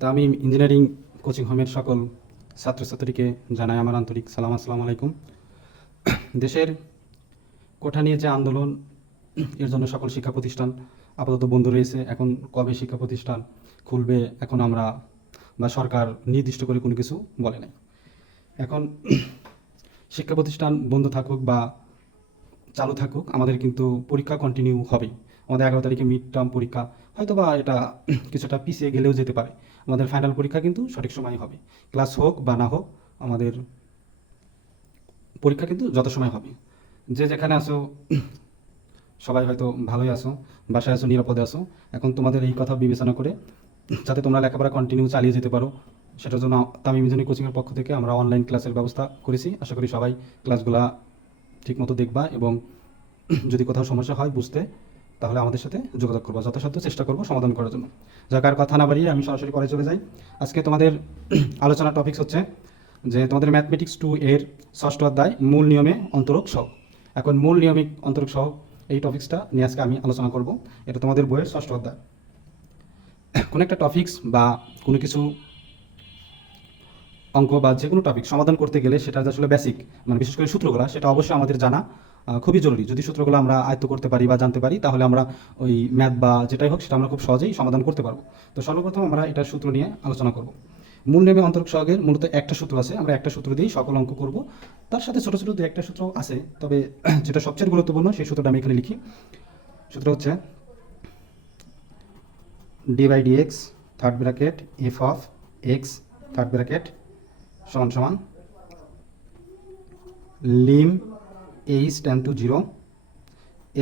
তা আমি engineering coaching হোমের সকল ছাত্রছাত্রীকে জানাই আমার আন্তরিক সালাম, আসসালামু আলাইকুম। দেশের কোঠা নিয়ে যে আন্দোলন, এর জন্য সকল শিক্ষা প্রতিষ্ঠান আপাতত বন্ধ রয়েছে। এখন কবে শিক্ষা প্রতিষ্ঠান খুলবে এখন আমরা বা সরকার নির্দিষ্ট করে কোনো কিছু বলে নাই। এখন শিক্ষা প্রতিষ্ঠান বন্ধ থাকুক বা চালু থাকুক, আমাদের কিন্তু পরীক্ষা কন্টিনিউ হবেই। আমাদের 11 তারিখে মিড টার্ম পরীক্ষা, হয়তো বা এটা কিছুটা পিছিয়ে গেলেও যেতে পারে। আমাদের ফাইনাল পরীক্ষা কিন্তু সঠিক সময় হবে। ক্লাস হোক বা না হোক, আমাদের পরীক্ষা কিন্তু যত সময় হবে। যে যেখানে আসো সবাই হয়তো ভালোই আসো, বাসায় আসো, নিরাপদে আসো। এখন তোমাদের এই কথা বিবেচনা করে যাতে তোমরা লেখাপড়া কন্টিনিউ চালিয়ে যেতে পারো, সেটার জন্য তামিম ইঞ্জিনিয়ারিং কোচিংয়ের পক্ষ থেকে আমরা অনলাইন ক্লাসের ব্যবস্থা করেছি। আশা করি সবাই ক্লাসগুলা ঠিকমতো দেখবা এবং যদি কোথাও সমস্যা হয় বুঝতে, তাহলে আমাদের সাথে যোগাযোগ করবো। যথাসাধ্য চেষ্টা করবো সমাধান করার জন্য। যার কথা না বাড়িয়ে আমি সরাসরি পরে চলে যাই। আজকে তোমাদের আলোচনার টপিকস হচ্ছে যে তোমাদের ম্যাথমেটিক্স 2 এর ষষ্ঠ অধ্যায় মূল নিয়মে অন্তরক সহগ। এখন মূল নিয়মিক অন্তরক সহগ এই টপিক্সটা নিয়ে আজকে আমি আলোচনা করব। এটা তোমাদের বইয়ের ষষ্ঠ অধ্যায়। কোনো একটা টপিক্স বা কোনো কিছু অঙ্ক বা যে কোনো টপিক সমাধান করতে গেলে সেটা আসলে বেসিক, মানে বিশেষ করে সূত্রগুলো, সেটা অবশ্যই আমাদের জানা খুবই জরুরি। যদি সূত্রগুলো আমরা আয়ত্ত করতে পারি বা জানতে পারি, তাহলে আমরা ওই ম্যাথ বা যেটাই হোক সেটা আমরা খুব সহজেই সমাধান করতে পারবো। তো সর্বপ্রথম আমরা এটার সূত্র নিয়ে আলোচনা করব। মূল নিয়মে অন্তরক সহগের মূলত একটা সূত্র আছে, আমরা একটা সূত্র দিয়েই সকল অঙ্ক করব। তার সাথে ছোটো ছোটো দু একটা সূত্র আছে, তবে যেটা সবচেয়ে গুরুত্বপূর্ণ সেই সূত্রটা আমি এখানে লিখি। সূত্র হচ্ছে d/dx third bracket f of x third bracket সমান সমান lim h tends to 0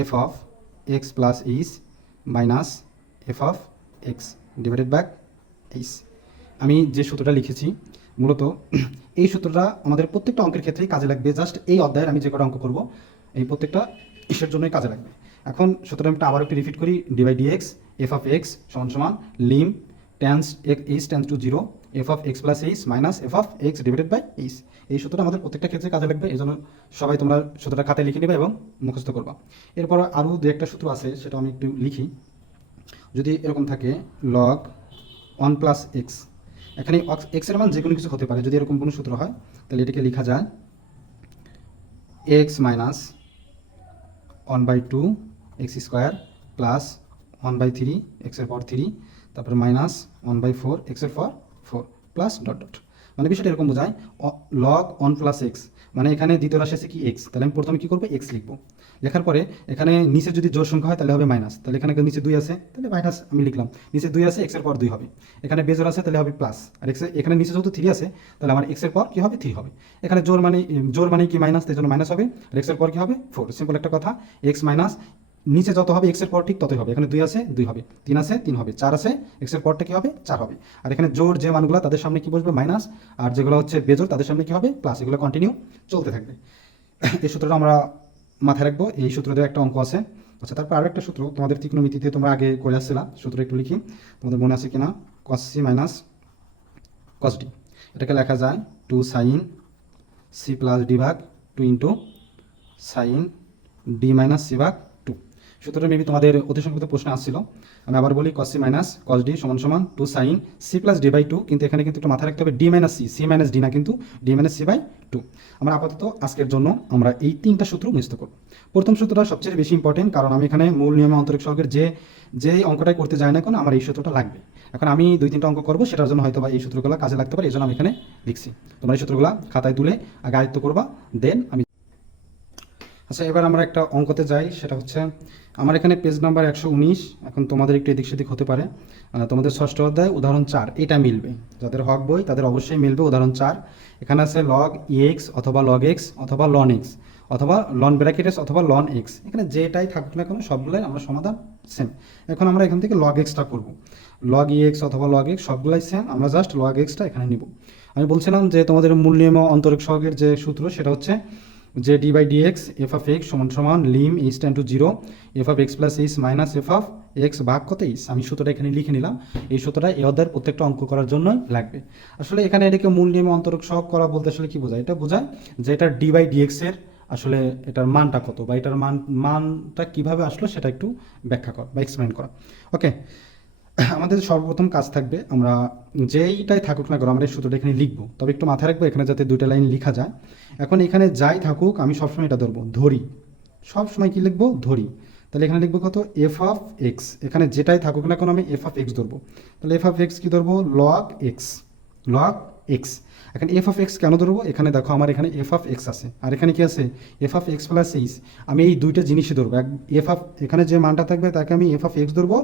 f of x plus h minus f of x divided by h। আমি যে সূত্রটা লিখেছি মূলত এই সূত্রটা আমাদের প্রত্যেকটা অঙ্কের ক্ষেত্রেই কাজে লাগবে। জাস্ট এই অধ্যায়ের আমি যে কটা অঙ্ক করব এই প্রত্যেকটা ইসের জন্যই কাজে লাগবে। এখন সূত্রটা আমি আবার একটু রিপিট করি। d/dx f অফ x সমান সমান lim tends h tends to 0 f of x plus h minus f of x divided by h। এই সূত্রটা আমাদের প্রত্যেকটা ক্ষেত্রে কাজে লাগবে, এই জন্য সবাই তোমরা সূত্রটা খাতায় লিখে নেবে এবং মুখস্থ করবা। এরপর আরও দু একটা সূত্র আছে, সেটা আমি একটু লিখি। যদি এরকম থাকে log 1 প্লাস এক্স, এখানে এক্স এর মান যে কোনো কিছু হতে পারে। যদি এরকম কোনো সূত্র হয় তাহলে এটাকে লেখা যায় x minus 1/2 x square plus 1/3 এক্সের পর 3, তারপরে মাইনাস 1/4 এক্সের পর 4 প্লাস ডট ডট। মানে বিষয়টা এরকম বোঝায় লগ 1 প্লাস এক্স, মানে এখানে দ্বিতীয় রাশি আছে কি এক্স, তাহলে আমি প্রথমে কী করবো এক্স লিখবো। লেখার পরে এখানে নিচে যদি জোড় সংখ্যা হয় তাহলে হবে মাইনাস, তাহলে এখানে নিচে 2 আছে তাহলে মাইনাস আমি লিখলাম। নিচে 2 আছে এক্সের পর 2 হবে। এখানে বেজোড় আছে তাহলে হবে প্লাস, আর এখানে নিচে যেহেতু 3 আছে তাহলে আমার এক্সের পর কী হবে 3 হবে। এখানে জোর মানে কি মাইনাস, তাই জন্য মাইনাস হবে। আর এক্সের পর কী হবে 4। সিম্পল একটা কথা, এক্স মাইনাস নিচে যত হবে এক্সের পর ঠিক ততই হবে। এখানে 2 আছে 2 হবে, 3 আছে 3 হবে, 4 আছে এক্সের পরটা কী হবে 4 হবে। আর এখানে জোর যে মানগুলো তাদের সামনে কি বসবে মাইনাস, আর যেগুলো হচ্ছে বেজোর তাদের সামনে কী হবে প্লাস। এগুলো কন্টিনিউ চলতে থাকবে। এই সূত্রটা আমরা মাথায় রাখবো। এই সূত্র দিয়ে একটা অঙ্ক আছে। আচ্ছা, তারপর আরও একটা সূত্র তোমাদের ত্রিকোণমিতিতে তোমরা আগে করে আসছিলা, সূত্র একটু লিখি, তোমাদের মনে আছে কিনা। cos c minus cos d, এটাকে লেখা যায় 2 sin c প্লাস d ভাগ 2 into sin d minus c ভাগ 2। সূত্রটা মেবি তোমাদের অতি সংক্ষিপ্ত প্রশ্ন আসছিল। আমি আবার বলি cos c minus cos d সমান সমান 2 sin c plus d by 2, কিন্তু এখানে কিন্তু একটু মাথায় রাখতে হবে d minus c minus d না, কিন্তু d মাইনাস c বাই 2। আমরা আপাতত আজকের জন্য আমরা এই তিনটা সূত্র মুখস্থ করব। প্রথম সূত্রটা সবচেয়ে বেশি ইম্পর্টেন্ট, কারণ আমি এখানে মূল নিয়মে অন্তরিক সহগের যে অঙ্কটাই করতে যায় না কেন আমার এই সূত্রটা লাগবে। এখন আমি 2-3টা অঙ্ক করবো, সেটার জন্য হয়তো বা এই সূত্রগুলো কাজে লাগতে পারে, এই জন্য আমি এখানে লিখছি। তোমরা এই সূত্রগুলো খাতায় তুলে আগে আয়ত্ত করবা, দেন আমি। আচ্ছা, এবার আমরা একটা অঙ্কতে যাই। সেটা হচ্ছে আমার এখানে পেজ নাম্বার 119। এখন তোমাদের একটু এদিক সেদিক হতে পারে। তোমাদের ষষ্ঠ অধ্যায় উদাহরণ 4 এটা মিলবে, যাদের হক বই তাদের অবশ্যই মিলবে। উদাহরণ 4 এখানে আছে লগ এক্স অথবা লগ এক্স অথবা লন এক্স অথবা লন ব্র্যাকেট অথবা লন এক্স। এখানে যেটাই থাকুক না কেন সবগুলাই আমরা সমাধান সেম। এখন আমরা এখান থেকে লগ এক্সটা করবো। লগ এক্স অথবা লগ এক্স সবগুলাই সেম, আমরা জাস্ট লগ এক্সটা এখানে নিব। আমি বলছিলাম যে তোমাদের মূল নিয়ম অন্তরক সহগের যে সূত্র সেটা হচ্ছে যে d/dx f অফ x সমান সমান lim h tends to 0 f of x plus h minus f of x ভাগ কত h। আমি সূত্রটা এখানে লিখে নিলাম। এই সূত্রটা এই অধ্যায়ের প্রত্যেকটা অঙ্ক করার জন্যই লাগবে। আসলে এখানে এটাকে মূল নিয়মে অন্তরক সহগ করা বলতে আসলে কি বোঝায়? এটা বোঝায় যে এটা d/dx এর আসলে এটার মানটা কত বা এটার মানটা কিভাবে আসলো সেটা একটু ব্যাখ্যা করা বা এক্সপ্লেন করা। ওকে, আমাদের সর্বপ্রথম কাজ থাকবে, আমরা যেইটাই থাকুক না কেন আমরা এই সূত্রটা এখানে লিখবো, তবে একটু মাথায় রাখবো এখানে যাতে দুইটা লাইন লেখা যায়। এখন এখানে যাই থাকুক আমি সবসময় এটা ধরবো, ধরি, সবসময় কি লিখবো, ধরি। তাহলে এখানে লিখবো কত, এফ অফ এক্স, এখানে যেটাই থাকুক না কেন আমি এফ অফ এক্স ধরবো। তাহলে এফ অফ এক্স কী ধরবো, লগ এক্স, লগ এক্স। এখন এফ অফ এক্স কেন ধরবো, এখানে দেখো আমার এখানে এফ অফ এক্স আছে, আর এখানে কি আছে, F of x plus H. আমি এই দুইটা জিনিসই ধরবো, এফ অফ এখানে যে মানটা থাকবে তাকে আমি এফ অফ এক্স ধরবো,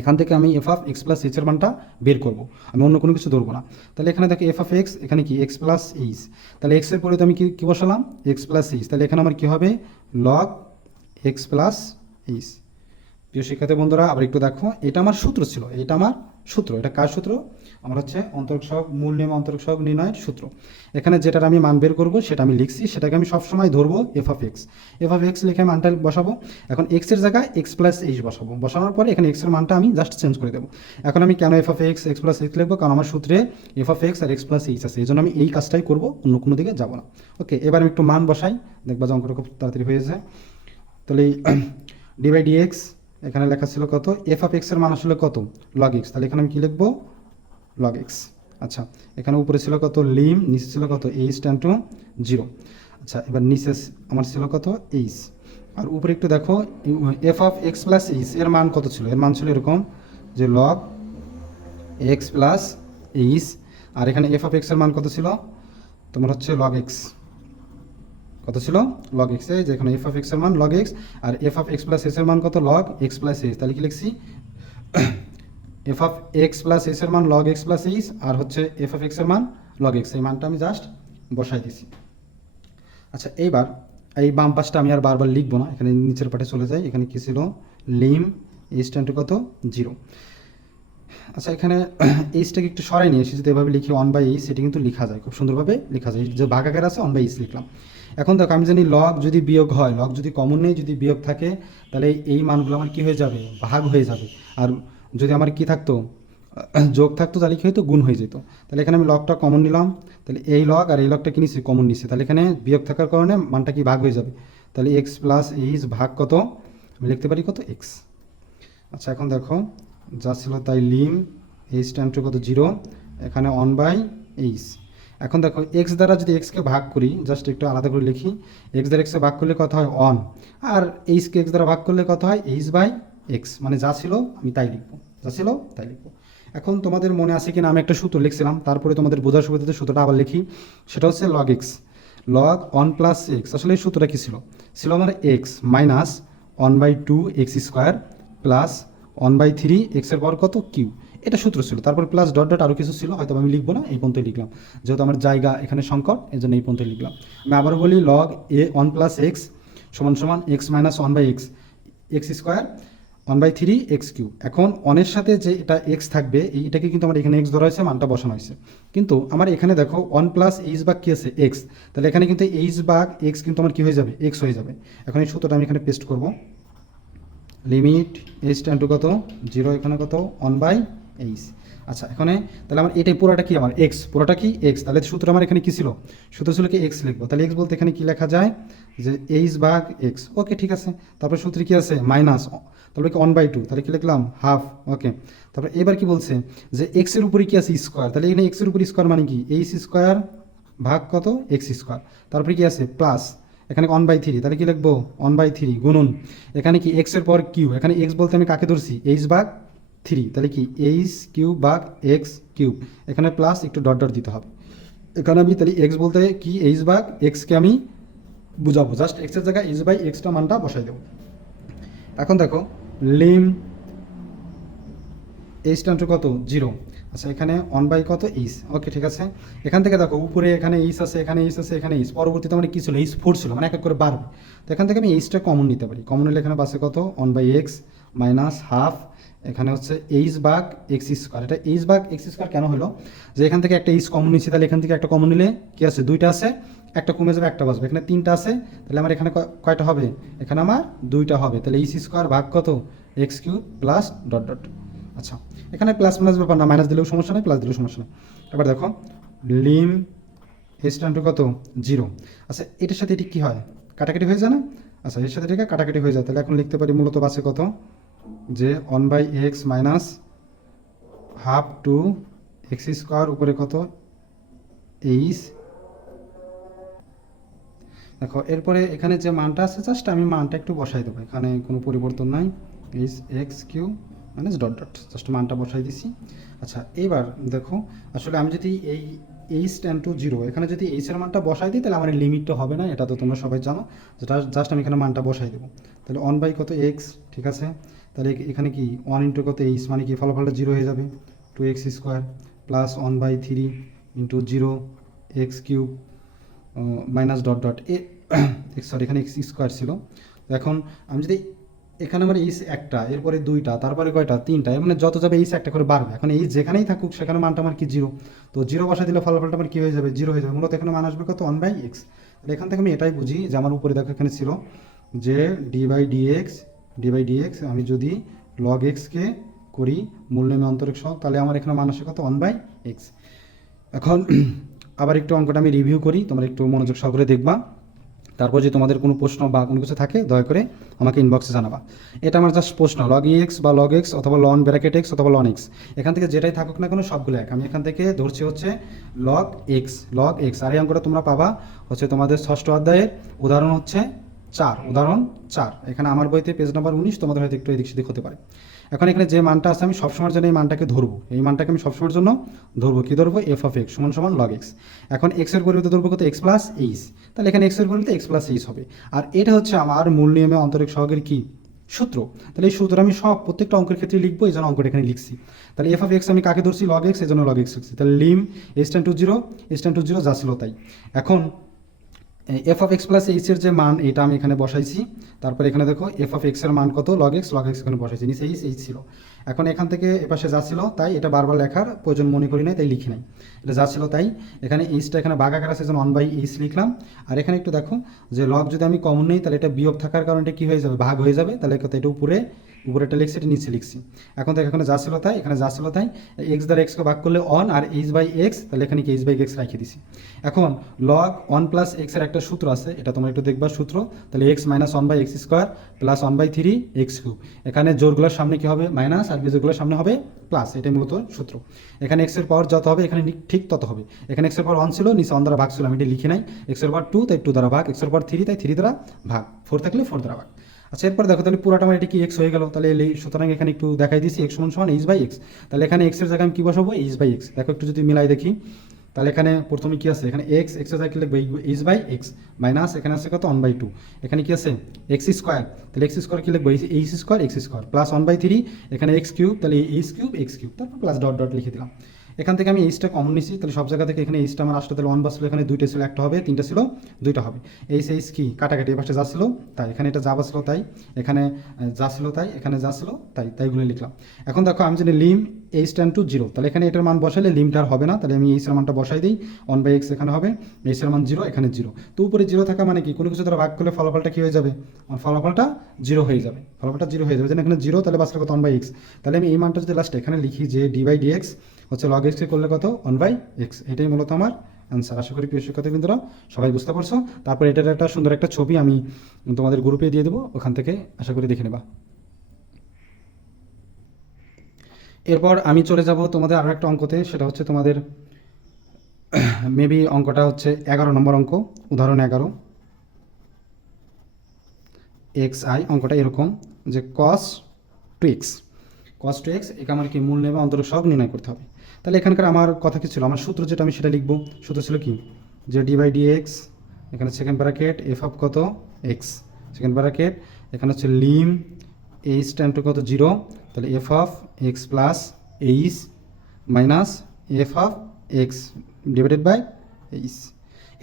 এখান থেকে আমি এফ অফ এক্স প্লাস এইচের মানটা বের করবো, আমি অন্য কোনো কিছু ধরবো না। তাহলে এখানে দেখো এফ অফ এক্স, এখানে কি এক্স প্লাস এইচ, তাহলে এক্সের পরে আমি কি বসালাম, এক্স প্লাস এইচ, তাহলে এখানে আমার কী হবে, লগ এক্স প্লাস এইচ। প্রিয় শিক্ষার্থী বন্ধুরা আবার একটু দেখো, এটা আমার সূত্র ছিল, এটা আমার সূত্র, এটা কার সূত্র, আমার হচ্ছে অন্তরক সহগ, মূল নিয়ম অন্তরক সহগ নির্ণয়ের সূত্র। এখানে যেটার আমি মান বের করবো সেটা আমি লিখছি, সেটাকে আমি সবসময় ধরবো F of x. F of x লিখে মানটা বসাবো, এখন এক্সের জায়গায় এক্স প্লাস এইচ বসাবো, বসানোর পরে এখানে এক্সের মানটা আমি জাস্ট চেঞ্জ করে দেবো। এখন আমি কেন f of x x plus h লিখবো, কারণ আমার সূত্রে এফ অফ এক্স আর এক্স প্লাস এইচ আছে, এই জন্য আমি এই কাজটাই করবো, অন্য কোনো দিকে যাবো না। ওকে, এবার আমি একটু মান বসাই, দেখবা যে অঙ্কটা খুব তাড়াতাড়ি হয়ে যায়। তাহলে ডি বাই ডি এক্স, এখানে লেখা ছিল কত, এফ অফ এক্সের মান আসলে কত, লগ এক্স, তাহলে এখানে আমি কী লিখবো, লগ এক্স। আচ্ছা, এখানে উপরে ছিল কত লিম, নিচে ছিল কত এইচ টেন টু জিরো। আচ্ছা, এবার নিচে আমার ছিল কত এইচ, আর উপরে একটু দেখো F of x plus H এর মান কত ছিল, এর মান ছিল এরকম যে লগ এক্স প্লাস এইচ, আর এখানে এফ অফ এক্সের মান কত ছিল তোমার হচ্ছে লগ এক্স, কত ছিল, লগ এক্স, এই যেখানে এফ অফ এক্সের মান লগ এক্স, আর f of x plus s এর মান কত, লগ এক্স প্লাস এইচ। তাহলে কি লিখছি, F of x plus s এর মান লগ এক্স প্লাস এইচ, আর হচ্ছে এফ অফ এক্স এর মান লগ এক্স, এই মানটা আমি জাস্ট বসাই দিছি। আচ্ছা, এইবার এই বাম পাশটা আমি আর বারবার লিখবো না, এখানে নিচের পাটে চলে যাই, এখানে কি ছিল, লিম এইচ টেন টু কত, জিরো। আচ্ছা, এখানে এইচটাকে একটু সরাই নিয়ে এসে যদি এভাবে লিখি ওয়ান বাই এইচ, সেটি কিন্তু লেখা যায়, খুব সুন্দরভাবে লেখা যায়, যে ভাগাকার আছে ওয়ান বাই এইচ লিখলাম। এখন দেখো আমি জানি লগ যদি বিয়োগ হয়, লগ যদি কমন নেই, যদি বিয়োগ থাকে, তাহলে এই মানগুলো আমার কী হয়ে যাবে, ভাগ হয়ে যাবে। আর যদি আমার কি থাকতো, যোগ থাকতো, তাহলে কী হতো, গুণ হয়ে যেত। তাহলে এখানে আমি লগটা কমন নিলাম, তাহলে এই লগ আর এই লগটা কি নিচ্ছি, কমন নিচ্ছি, তাহলে এখানে বিয়োগ থাকার কারণে মানটা কি ভাগ হয়ে যাবে। তাহলে এক্স প্লাস এইচ ভাগ কত, আমি লিখতে পারি কত, এক্স। আচ্ছা, এখন দেখো যা ছিল তাই, লিম এইচ টেন টু কত, জিরো, এখানে ওয়ান বাই এইচ। এখন দেখো এক্স দ্বারা যদি এক্সকে ভাগ করি, জাস্ট একটু আলাদা করে লিখি, এক্স দ্বারা এক্সকে ভাগ করলে কত হয়, ওয়ান, আর এইচকে এক্স দ্বারা ভাগ করলে কত হয়, এইচ বাই এক্স, মানে যা ছিল আমি তাই লিখবো, যা ছিল তাই লিখবো। এখন তোমাদের মনে আছে কিনা, আমি একটা সূত্র লিখছিলাম, তারপরে তোমাদের বোঝার সুবিধাতে সূত্রটা আবার লিখি, সেটা হচ্ছে log x, log one plus x. আসলে এই সূত্রটা কী ছিল, ছিল আমার x minus one by two x square plus one by three এক্সের পাওয়ার কত, কিউ, এটা সূত্র ছিল। তারপর প্লাস ডট ডট আরও কিছু ছিল, হয়তো আমি লিখবো না, এই পর্যন্তই লিখলাম, যেহেতু আমার জায়গা এখানে সংকট, এই জন্য এই পর্যন্তই লিখলাম। আমি আবারও বলি, log a one plus x সমান সমান x minus one by x, x square one by three x q. এখন ওয়ানের সাথে যে এটা এক্স থাকবে, এইটাকে কিন্তু আমার এখানে এক্স ধরা হয়েছে, মানটা বসানো হয়েছে, কিন্তু আমার এখানে দেখো ওয়ান প্লাস এইচ বাগ কী আছে, এক্স, তাহলে এখানে কিন্তু এইচ বাগ এক্স কিন্তু আমার কী হয়ে যাবে, এক্স হয়ে যাবে। এখন এই সূত্রটা আমি এখানে পেস্ট করবো, লিমিট এইচ টেন টু কত, জিরো, এখানে কত, ওয়ান বাই এইচ। আচ্ছা, এখানে তাহলে আমার এটাই পুরোটা কি, আমার এক্স, পুরোটা কি এক্স, তাহলে সূত্র আমার এখানে কী ছিল, সূত্র ছিল কি এক্স লিখবো, তাহলে এক্স বলতে এখানে কী লেখা যায়, যে এইচ ভাগ এক্স। ওকে, ঠিক আছে, তারপরে সূত্রে কী আছে, মাইনাস, তারপরে কি ওয়ান বাই টু, তাহলে কী লিখলাম, হাফ। ওকে, তারপরে এবার কি বলছে, যে এক্সের উপরে কী আছে, স্কোয়ার, তাহলে এখানে এক্সের উপরে স্কোয়ার মানে কি, এইচ স্কোয়ার ভাগ কত, এক্স স্কোয়ার, তারপরে কি আছে, প্লাস, এখানে ওয়ান বাই থ্রি, তাহলে কি লিখবো, ওয়ান বাই থ্রি গুণন, এখানে কি এক্সের পর কিউ, এখানে এক্স বলতে আমি কাকে ধরছি, এইচ ভাগ থ্রি, তাহলে কি এইচ কিউব ভাগ এক্স কিউব, এখানে প্লাস একটু ডট ডট দিতে হবে। এখানে আমি তাহলে এক্স বলতে কি এইচ ভাগ এক্সকে আমি বুঝাবো, জাস্ট এক্সের জায়গায় এইচ বাই এক্সটা মানটা বসাই দেবো। এখন দেখো লিম এইচ টেন টু কত, জিরো। আচ্ছা, এখানে ওয়ান বাই কত, এইচ। ওকে, ঠিক আছে, এখান থেকে দেখো উপরে এখানে এইচ আছে, এখানে এইচ আছে, এখানে এইচ, পরবর্তীতে মানে কী ছিল, এইচ ফোর ছিল, মানে এক এক করে বাড়বে। তো এখান থেকে আমি এইচটা কমন নিতে পারি, কমন নিলে এখানে বাসে কত, one by x minus half, এখানে হচ্ছে এইচ ভাগ এক্স স্কোয়ার। এটা এইচ ভাগ এক্স স্কোয়ার কেন হলো, যে এখান থেকে একটা এইচ কমন নিচ্ছি, তাহলে এখান থেকে একটা কমন নিলে কি আছে, দুইটা আছে, একটা কমে যাবে, একটা বাঁচবে, এখানে তিনটা আছে, তাহলে আমার এখানে কয়টা হবে, এখানে আমার দুইটা হবে, তাহলে এইচ স্কোয়ার ভাগ কত, x cube plus dot dot. আচ্ছা, এখানে প্লাস মাইনাস ব্যাপার না, মাইনাস দিলেও সমস্যা নেই, প্লাস দিলেও সমস্যা নেই। এবার দেখো লিম এইচ টেন টু কত, জিরো। আচ্ছা, এটার সাথে এটি কী হয়, কাটাকাটি হয়ে যায় না, আচ্ছা এর সাথে ঠিক কাটাকাটি হয়ে যায়, তাহলে এখন লিখতে পারি মূলত বাসে কত, যে one by x minus half two x square উপরে কত এইচ। দেখো এরপরে এখানে যে মানটা আছে জাস্ট আমি মানটা একটু বসাই দেবো, এখানে কোনো পরিবর্তন নাই। H x q minus dot dot just মানটা বসাই দিছি। আচ্ছা এবার দেখো আসলে আমি যদি এই এইচ টেন টু জিরো এখানে যদি এইচের মানটা বসাই দিই তাহলে আমার লিমিটটা হবে না, এটা তো তোমরা সবাই জানো। যেটা জাস্ট আমি এখানে মানটা বসাই দেবো, তাহলে 1 বাই কত এক্স, ঠিক আছে। তাহলে এখানে কি 1 ইন্টু কত এইচ মানে কি ফলাফলটা জিরো হয়ে যাবে, 2x square plus 1/3 into zero x cube minus dot dot sorry এখানে এক্স স্কোয়ার ছিল। তো এখন আমি যদি এখানে আমার এইচ একটা, এরপরে দুইটা, তারপরে কয়টা তিনটা, মানে যত যাবে এইচ একটা করে বাড়বে। এখন এই যেখানেই থাকুক সেখানে মানটা আমার কি জিরো, তো জিরো বসা দিলে ফলাফলটা আমার কী হয়ে যাবে, জিরো হয়ে যাবে। মূলত এখানে মান আসবে কত 1/x। তাহলে এখান থেকে আমি এটাই বুঝি যে আমার উপরে দেখো এখানে ছিল যে ডি বাই ডিএক্স আমি যদি লগ এক্সকে করি মূল নেমে অন্তরিক সহগ, তাহলে আমার এখানে মান আসে কত 1/x। এখন আবার একটু অঙ্কটা আমি রিভিউ করি, তোমরা একটু মনোযোগ সহকারে দেখবা। তারপর যদি তোমাদের কোনো প্রশ্ন বা কোনো কিছু থাকে দয়া করে আমাকে ইনবক্সে জানাবা। এটা আমার জাস্ট প্রশ্ন, লগ এক্স বা লগ এক্স অথবা লন ব্র্যাকেট এক্স অথবা লন এক্স, এখান থেকে যেটাই থাকুক না কেন সবগুলো এক। আমি এখান থেকে ধরছি হচ্ছে লগ এক্স। আর এই অঙ্কটা তোমরা পাবা হচ্ছে তোমাদের ষষ্ঠ অধ্যায়ের উদাহরণ হচ্ছে 4, উদাহরণ 4। এখানে আমার বইতে পেজ নাম্বার 19, তোমাদের হয়তো একটু এদিক সেদিক হতে পারে। এখন এখানে যে মানটা আছে আমি সবসময়ের জন্য এই মানটাকে ধরবো, এই মানটাকে আমি সবসময়ের জন্য ধরবো, কি ধরবো এফ অফ এক্স সমান সমান লগ এক্স। এখন এক্সের পরিবর্তে ধরবো কত এক্স প্লাস এইচ, তাহলে এখানে এক্সের পরিবর্তে এক্স প্লাস এইচ হবে। আর এটা হচ্ছে আমার মূল নিয়মে অন্তরিক সহগের কি সূত্র। তাহলে এই সূত্র আমি সব প্রত্যেকটা অঙ্কের ক্ষেত্রে লিখবো, এই জন্য অঙ্কটা এখানে লিখছি। তাহলে এফ অফ এক্স আমি কাকে ধরছি লগ এক্স, এই জন্য লগ এক্স লিখছি। তাহলে lim h tends to zero যা ছিল তাই। এখন এফ অফ এক্স প্লাস এইচের যে মান এটা আমি এখানে বসাইছি। তারপর এখানে দেখো এফ অফ এক্সের মান কত লগ এক্স এখানে বসাইছি, নিচে এইচ ছিল। এখন এখান থেকে এপাশে যা ছিল তাই, এটা বারবার লেখার প্রয়োজন মনে করি নাই তাই লিখি নাই, এটা যা ছিল তাই। এখানে এইচটা এখানে ভাগাকার আছে যেন 1/এইচ লিখলাম। আর এখানে একটু দেখো যে লগ যদি আমি কমন নেই তাহলে এটা বিয়োগ থাকার কারণে এটা কী হয়ে যাবে, ভাগ হয়ে যাবে। তাহলে এটা উপরেটা লিখছি, এটা নিচে লিখছি। এখন দেখো এখানে যা ছিল তাই, এখানে যা ছিল তাই। এক্স দ্বারা এক্সকে ভাগ করলে অন, আর এইচ বাই এক্স, তাহলে এখানে কি এইচ বাই এক্স রাখিয়ে দিছি। এখন লগ 1 প্লাস এক্সের একটা সূত্র আছে, এটা তোমরা একটু দেখবা সূত্র। তাহলে x minus 1/x square plus 1/3 x cube. এখানে জোরগুলোর সামনে কি হবে মাইনাস, আর বিজোরগুলোর সামনে হবে প্লাস, এটাই মূলত সূত্র। এখানে এক্সের পাওয়ার যত হবে এখানে ঠিক তত হবে। এখানে এক্সের পাওয়ার 1 ছিল, নিচে 1 দ্বারা ভাগ ছিল, আমি এটা লিখি নাই। এক্সের পাওয়ার 2 তাই 2 দ্বারা ভাগ, এক্সের পাওয়ার 3 তাই 3 দ্বারা ভাগ, 4 থাকলে 4 দ্বারা ভাগ। আচ্ছা এরপর দেখো তাহলে পুরোটা আমার এটা কি এক্স হয়ে গেল। তাহলে সুতরাং এখানে একটু দেখাই দিয়েছি এক্স সমান সমান এইচ বাই এক্স। তাহলে এখানে এক্সের জায়গায় আমি কী বসাবো এইচ বাই এক্স। দেখো একটু যদি মিলাই দেখি, তাহলে এখানে প্রথমে কি আছে, এখানে এক্সের জায়গায় লিখবে এইচ বাই এক্স মাইনাস এখানে আছে কত 1/2, এখানে কি আছে এক্স স্কোয়ার, তাহলে এক্স স্কোয়ার কি লিখবো H square x square plus 1/3 এখানে এক্স কিউব, তাহলে এইচ কিউব এক্স কিউব, তারপর প্লাস ডট ডট লিখে দিলাম। এখান থেকে আমি এইচটা কমন নিচ্ছি, তাহলে সব জায়গা থেকে এখানে এইচটা আমার আসলে তাহলে 1 বাসলো, এখানে 2টা ছিল একটা হবে, 3টা ছিল 2টা হবে। এইচ কি কাটাকাটি, এ পাশে যা ছিল তাই, এখানে এটা যা বাসলো তাই, এখানে যা ছিল তাই, এখানে যা ছিল তাই, তাইগুলো লিখলাম। এখন দেখো আমি যদি lim h tends to zero, তাহলে এখানে এটার মান বসাইলে লিমটা আর হবে না, তাহলে আমি এইচের মানটা বসাই দিই 1/x এখানে হবে, এইচের মান 0 এখানে 0। তো উপরে 0 থাকা মানে কি কোনো কিছু দ্বারা ভাগ করলে ফলাফলটা কী হয়ে যাবে, ফলাফলটা 0 হয়ে যাবে, ফলাফলটা 0 হয়ে যাবে। যেন এখানে 0 তাহলে বাসলে কত 1/x। তাহলে আমি এই মানটা যদি লাস্টে এখানে লিখি যে d/dx হচ্ছে লগ এক্সকে করলে কত 1/x, এটাই মূলত আমার অ্যান্সার। আশা করি প্রিয় শিক্ষার্থীবৃন্দরা সবাই বুঝতে পারছো। তারপর এটার একটা সুন্দর একটা ছবি আমি তোমাদের গ্রুপে দিয়ে দেবো, ওখান থেকে আশা করি দেখে নেবা। এরপর আমি চলে যাব তোমাদের আরও একটা অঙ্কতে, সেটা হচ্ছে তোমাদের মেবি অঙ্কটা হচ্ছে 11 নম্বর অঙ্ক, উদাহরণ 11। xi অঙ্কটা এরকম যে cos 2x একে আমার কি মূল নেবে অন্তরিক সহগ নির্ণয় করতে হবে। তাহলে এখানকার আমার কথা কি ছিল, আমার সূত্র যেটা আমি সেটা লিখবো। সূত্র ছিল কি যে d/dx এখানে সেকেন্ড ব্র্যাকেট এফ অফ কত এক্স সেকেন্ড ব্র্যাকেট, এখানে হচ্ছে লিম এইচ টেন টু কত 0, তাহলে f of x plus h minus f of x divided by h.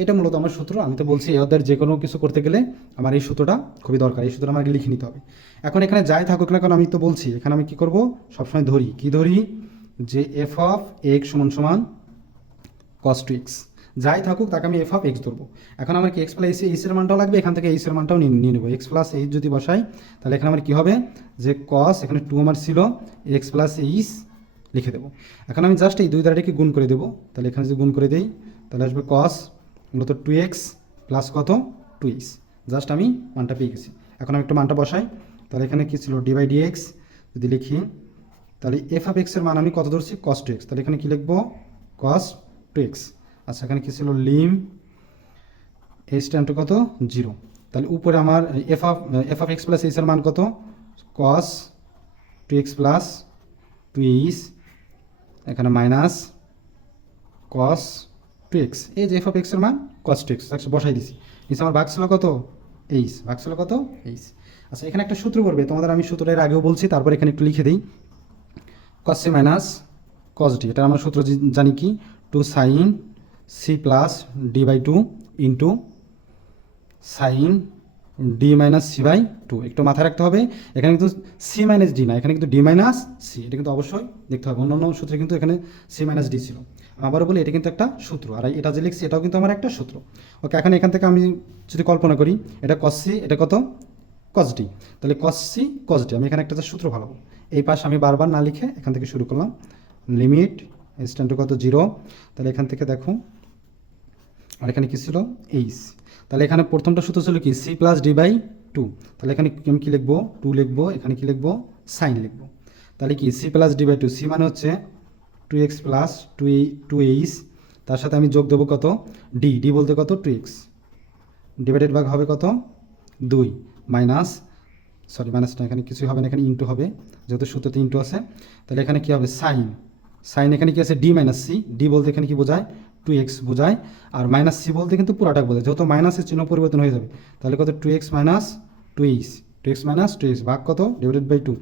এটা মূলত আমার সূত্র। আমি তো বলছি এই অধ্যায়ের যে কোনো কিছু করতে গেলে আমার এই সূত্রটা খুবই দরকার, এই সূত্রটা আমাকে লিখে নিতে হবে। এখন এখানে যাই থাকুক না কারণ আমি তো বলছি এখানে আমি কী করবো সবসময় ধরি যে এফ অফ এক্স সমান সমান cos 2x, যাই থাকুক তাকে আমি এফ অফ এক্স ধরবো। এখন আমার কি এক্স প্লাস এইচের মানটাও লাগবে, এখান থেকে এইচের মানটাও নিয়ে নেবো। এক্স প্লাস এইচ যদি বসাই তাহলে এখানে আমার কী হবে যে cos, এখানে 2 আমার ছিল, এক্স প্লাস এইচ লিখে দেবো। এখন আমি জাস্ট এই 2 দ্বারাটাকে গুণ করে দেবো, তাহলে এখানে যদি গুণ করে দিই তাহলে আসবে cos মূলত 2x প্লাস কত 2h, জাস্ট আমি মানটা পেয়ে গেছি। এখন আমি একটু মানটা বসাই, তাহলে এখানে কী ছিল d/dx যদি লিখি তাহলে এফ অফ এক্সের মান আমি কত ধরছি কস টু এক্স, তাহলে এখানে কী লিখবো কস টু এক্স। আচ্ছা এখানে কী ছিল লিম এইচ টেন টু কত 0, তাহলে উপরে আমার এফ অফ এক্স প্লাস এইচের মান কত cos two x plus two H, এখানে মাইনাস কস টু এক্স, এই যে এফ অফ এক্সের মান কস টু এক্স বসাই দিছি। নিচে আমার ভাগ ছিল কত এইচ, ভাগ ছিল কত এইচ। আচ্ছা এখানে একটা সূত্র করবে তোমাদের, আমি সূত্রটা এর আগেও বলছি, তারপর এখানে একটু লিখে দিই cos c minus cos d, এটা আমরা সূত্র জানি কি two sine c plus d by two into sine d minus c by two. একটু মাথায় রাখতে হবে এখানে কিন্তু সি মাইনাস ডি না, এখানে কিন্তু ডি মাইনাস সি, এটা কিন্তু অবশ্যই দেখতে হবে। অন্যান্য সূত্রে কিন্তু এখানে সি মাইনাস ডি ছিল, আবারও বলি এটা কিন্তু একটা সূত্র, আর এটা যে লিখছি এটাও কিন্তু আমার একটা সূত্র। ওকে এখন এখান থেকে আমি যদি কল্পনা করি এটা কস সি, এটা কত কস ডি, তাহলে কস সি কস ডি আমি এখানে একটা সূত্র ভালো, এই পাশ আমি বারবার না লিখে এখান থেকে শুরু করলাম লিমিট এস টেন টু কত 0, তাহলে এখান থেকে দেখো আর এখানে কী ছিল এইচ, তাহলে এখানে প্রথমটা সূত্র ছিল কি c plus d by two, তাহলে এখানে আমি কী লিখবো টু লিখবো, এখানে কী লিখবো সাইন লিখবো, তাহলে কি c plus d by two, c মানে হচ্ছে two x plus two h, তার সাথে আমি যোগ দেবো কত ডি, ডি বলতে কত টু এক্স, ডিভাইডেড ভাগ হবে কত 2 মাইনাস সরি মাইনাস না এখানে কিছুই হবে না, এখানে ইন্টু হবে যেহেতু সূত্রতে ইন্টু আছে, তাহলে এখানে কী হবে সাইন, সাইন এখানে কি আছে ডি মাইনাস সি, ডি বলতে এখানে কি বোঝায় টু এক্স বোঝায়, আর মাইনাস সি বলতে কিন্তু পুরাটা বোঝায়, যেহেতু মাইনাসের চিহ্ন পরিবর্তন হয়ে যাবে, তাহলে কত two x minus two h, two x minus two h ভাগ কত ডিভাইডেড বাই টু,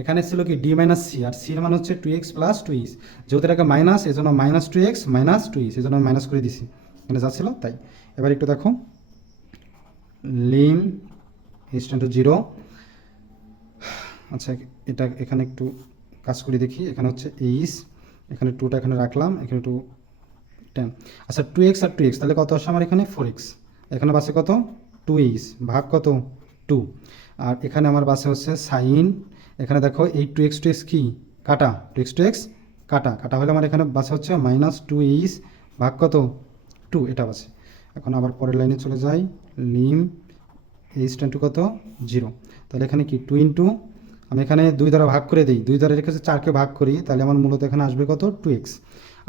এখানে ছিল কি ডি মাইনাস সি, আর সির মান হচ্ছে two x plus two h, যেহেতু এটাকে মাইনাস এই জন্য minus two x minus two h, এই জন্য মাইনাস করে দিছি এখানে যা ছিল তাই। এবার একটু দেখো লিম এইচ টেন টু 0, আচ্ছা এটা এখানে একটু কাজ করে দেখি, এখানে হচ্ছে এইচ, এখানে টুটা এখানে রাখলাম, এখানে টু 10, আচ্ছা টু এক্স আর টু এক্স তাহলে কত আসে আমার এখানে ফোর এক্স, এখানে বাসে কত টু এইচ ভাগ কত টু, আর এখানে আমার বাসে হচ্ছে সাইন, এখানে দেখো এই টু এক্স কি কাটা, টু এক্স কাটা কাটা হলে আমার এখানে বাসে হচ্ছে মাইনাস টু এইচ ভাগ কত টু, এটা বাসে। এখন আবার পরের লাইনে চলে যাই লিম এইচ টেন টু কত 0, তাহলে এখানে কি টু ইন্টু আমি এখানে 2 দ্বারা ভাগ করে দিই, 2 দ্বারা রেখেছে 4কে ভাগ করি, তাহলে আমার মূলত এখানে আসবে কত টু এক্স,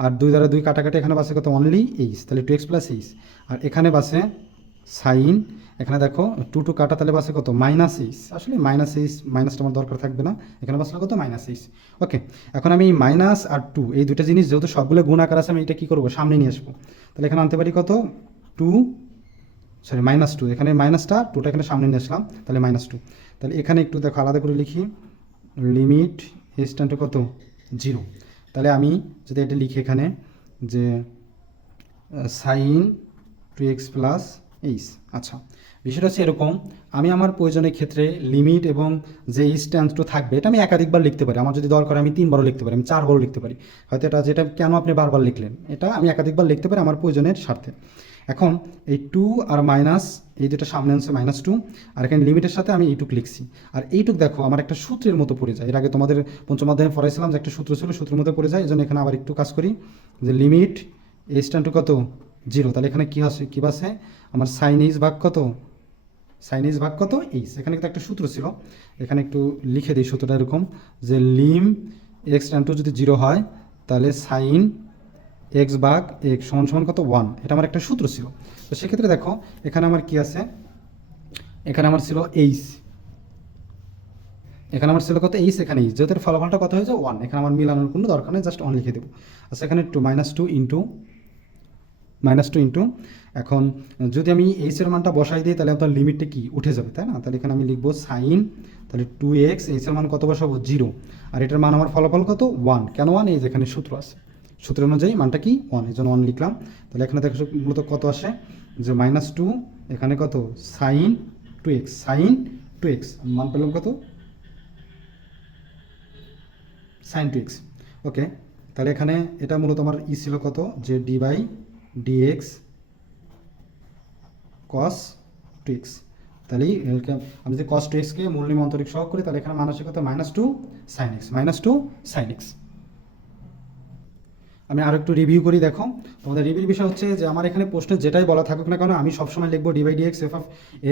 আর 2 দ্বারা 2 কাটাকাটি এখানে বাসে কত অনলি এইচ, তাহলে টু এক্স প্লাস এইচ, আর এখানে বাসে সাইন, এখানে দেখো টু টু কাটা তাহলে বাসে কত মাইনাস এইচ, আসলে মাইনাস এইচ মাইনাসটা আমার দরকার থাকবে না, এখানে বাসলে কত মাইনাস এইচ। ওকে এখন আমি মাইনাস আর টু এই দুটো জিনিস যেহেতু সবগুলো গুণ আকার আছে আমি এটা কী করবো সামনে নিয়ে আসবো, তাহলে এখানে আনতে পারি কত টু সরি মাইনাস টু, এখানে মাইনাসটা টুটা এখানে সামনে নিয়ে আসলাম তাহলে মাইনাস টু, তাহলে এখানে একটু দেখো আলাদা করে লিখি লিমিট এইচ টেন টু কত 0, তাহলে আমি যদি এটা লিখি এখানে যে sine two x plus h. আচ্ছা বিষয়টা হচ্ছে এরকম, আমি আমার প্রয়োজনের ক্ষেত্রে লিমিট এবং যে এইচ টেন্স টু থাকবে এটা আমি একাধিকবার লিখতে পারি, আমার যদি দরকার আমি 3বারও লিখতে পারি, আমি 4বারও লিখতে পারি, হয়তো এটা যেটা কেন আপনি বারবার লিখলেন এটা আমি একাধিকবার লিখতে পারি আমার প্রয়োজনের স্বার্থে। এখন এই টু আর মাইনাস এই দুটো সামনে আনছে মাইনাস টু, আর এখানে লিমিটের সাথে আমি এইটুক লিখছি, আর এইটুক দেখো আমার একটা সূত্রের মতো পড়ে যায়, এর আগে তোমাদের পঞ্চম অধ্যায়ে পড়াইছিলাম যে একটা সূত্র ছিল, সূত্রের মতো পড়ে যায়, এই জন্য এখানে আবার একটু কাজ করি যে লিমিট এইচ টেন টু কত 0, তাহলে এখানে কী আসে কী বাসে আমার সাইন এইচ ভাগ কত সাইন এইচ ভাগ কত এইচ, এখানে কিন্তু একটা সূত্র ছিল, এখানে একটু লিখে দিই সূত্রটা এরকম যে লিম এক্স টেন টু যদি 0 হয় তাহলে সাইন এক্স ভাগ এক্স সমান সমান কত 1, এটা আমার একটা সূত্র ছিল। তো সেক্ষেত্রে দেখো এখানে আমার কি আছে, এখানে আমার ছিল এইচ, এখানে আমার ছিল কত এইচ, এখানে এইচ, যেহেতু ফলাফলটা কত হয়েছে 1, এখানে আমার মিলানোর কোনো দরকার নেই, জাস্ট 1 লিখে দেবো। আচ্ছা এখানে টু মাইনাস টু ইন্টু এখন যদি আমি এইচের মানটা বসাই দিই তাহলে আপনার লিমিটটা কি উঠে যাবে তাই না, তাহলে এখানে আমি লিখবো সাইন তাহলে টু এক্স এইচের মান কত বসাবো 0, আর এটার মান আমার ফলাফল কত 1, কেন 1 এই যেখানে সূত্র আছে, সূত্র অনুযায়ী মানটা কি 1, এই জন্য 1 লিখলাম। তাহলে এখানে দেখো মূলত কত আসে যে মাইনাস টু, এখানে কত সাইন টু এক্স মান পেলাম কত সাইন টু এক্স। ওকে তাহলে এখানে এটা মূলত আমার ছিল কত যে d by dx cos two x, তাহলে আমি যদি কস টু এক্সকে মূল নিমন্ত্রিক সহগ করি তাহলে এখানে মান আসে কত মাইনাস টু সাইন এক্স। আমি আরও একটু রিভিউ করি, দেখো তোমাদের রিভিউর বিষয় হচ্ছে যে আমার এখানে প্রশ্নে যেটাই বলা থাকুক না কেন আমি সবসময় লিখবো d by d x f of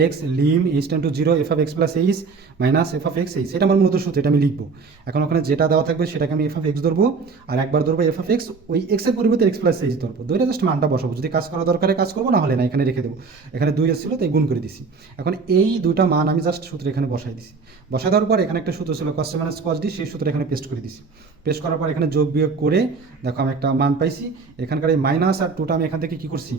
x lim h tends to zero f of x plus h minus f of x h, এটা আমার মূলত সূত্র, এটা আমি লিখবো। এখন ওখানে যেটা দেওয়া থাকবে সেটাকে আমি এফ অফ এক্স ধরবো, আর একবার ধরবো এফ অফ এক্স, ওই এক্সের পরিবর্তে এক্স প্লাস এইচ ধরবো, দুইটা জাস্ট মানটা বসাবো, যদি কাজ করা দরকারে কাজ করবো, না হলে না, এখানে রেখে দেবো। এখানে 2 এসেছিলো তাই গুণ করে দিছি। এখন এই দুটা মান আমি জাস্ট সূত্র এখানে বসাই দিছি। বসাই দেওয়ার পর এখানে একটা সূত্র ছিল কস মাইনাস কস ডি, সেই সূত্র এখানে পেস্ট করে দিছি। পেস্ট করার পর এখানে যোগ বিয়োগ করে দেখো আমি একটা মান পাইছি। এখানকার এই মাইনাস আর টুটা আমি এখান থেকে কী করছি,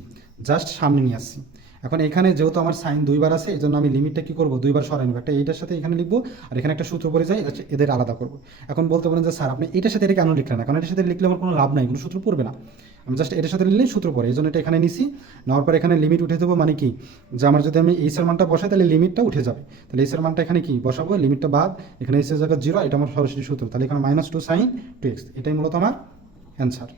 জাস্ট সামনে নিয়ে আসছি। এখন এখানে যেহেতু আমার সাইন দুইবার আছে, এই জন্য আমি লিমিটটা কী করবো, দুইবার সরাই নেবো, একটা এইটার সাথে এখানে লিখবো, আর এখানে একটা সূত্র পড়ে যায়, এদের আলাদা করবো। এখন বলতে পারেন যে স্যার আপনি এটার সাথে এটা কেন লিখলেন না, কারণ এটার সাথে লিখলে আমার কোনো লাভ নাই, কোনো সূত্র পড়বে না। আমি জাস্ট এটার সাথে নিলেই সূত্র পড়ে, এই জন্য এটা এখানে নিছি। নেওয়ার পর এখানে লিমিট উঠে দেবো, মানে কি যে আমার যদি আমি এইসের মানটা বসাই তাহলে লিমিটটা উঠে যাবে, তাহলে এইসের মানটা এখানে কি বসাবো, লিমিটটা বাদ, এখানে এইসের জায়গা 0, এটা আমার সরাসরি সূত্র, তাহলে এখানে -2 sin 2x, এটাই মূলত আমার অ্যান্সার।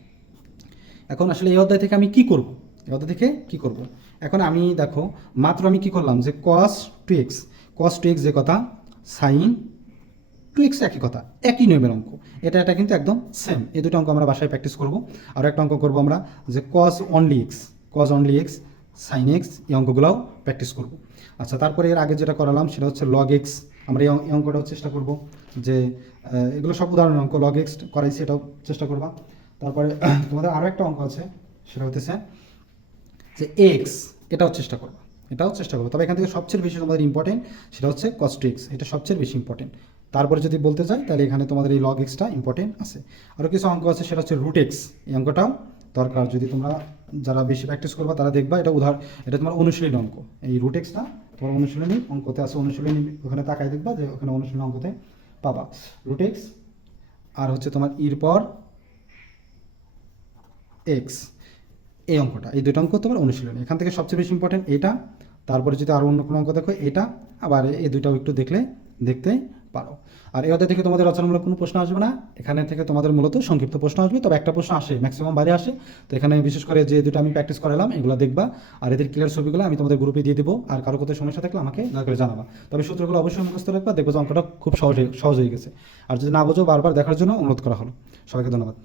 এখন আসলে এই অধ্যায় থেকে আমি কি করব, এই অধ্যায় থেকে কি করব, এখন আমি দেখো মাত্র আমি কি করলাম যে cos 2x যে কথা, sin 2x একই কথা, একই নিয়মের অঙ্ক, এটা কিন্তু একদম সেম। এই দুটো অঙ্ক আমরা বাসায় প্র্যাকটিস করব। আর একটা অঙ্ক করব আমরা যে cos only x sin x, এই অঙ্কগুলোও প্র্যাকটিস করব। আচ্ছা, তারপরে এর আগে যেটা করালাম সেটা হচ্ছে log x, আমরা এই অঙ্কটাও চেষ্টা করব যে এগুলো সব উদাহরণ অঙ্ক, log x করাইছি, এটাও চেষ্টা করবা। তারপরে তোমাদের আরও একটা অঙ্ক আছে, সেটা হতেছে যে এক্স, এটাও চেষ্টা করবো, তবে এখান থেকে সবচেয়ে বেশি তোমাদের ইম্পর্টেন্ট সেটা হচ্ছে cos 2x, এটা সবচেয়ে বেশি ইম্পর্টেন্ট। তারপরে যদি বলতে চাই তাহলে এখানে তোমাদের এই log xটা ইম্পর্টেন্ট আছে। আরও কিছু অঙ্ক আছে, সেটা হচ্ছে √x, এই অঙ্কটাও দরকার, যদি তোমরা যারা বেশি প্র্যাকটিস করবা তারা দেখবা, এটা তোমার অনুশীলনী অঙ্ক, এই √xটা তোমার অনুশীলনী অঙ্কতে আছে, অনুশীলনী ওখানে তাকায় দেখবা যে ওখানে অনুশীলনী অঙ্কতে পাবা √x। আর হচ্ছে তোমার পর এক্স, এই অঙ্কটা, এই দুটো অঙ্ক তোমার অনুশীলনী, এখান থেকে সবচেয়ে বেশি ইম্পর্টেন্ট এটা। তারপরে যদি আরও অন্য কোনো অঙ্ক দেখো এটা, আবার এই দুইটাও একটু দেখতে পারো। আর এই অধ্যায় থেকে তোমাদের রচনামূলক কোনো প্রশ্ন আসবে না, এখানে থেকে তোমাদের মূলত সংক্ষিপ্ত প্রশ্ন আসবে, তবে একটা প্রশ্ন আসে, ম্যাক্সিমাম বাইরে আসে। তো এখানে বিশেষ করে যে দুটো আমি প্র্যাকটিস করালাম এগুলো দেখবা, আর এদের ক্লিয়ার ছবিগুলো আমি তোমাদের গ্রুপে দিয়ে দেবো। আর কারো কোথাও সমস্যা থাকলে আমাকে দয়া করে জানাবা, তবে সূত্রগুলো অবশ্যই মুখস্থ রাখবা, দেখবো যে অঙ্কটা খুব সহজ হয়ে গেছে। আর যদি না বোঝো বারবার দেখার জন্য অনুরোধ করা হলো। সবাইকে ধন্যবাদ।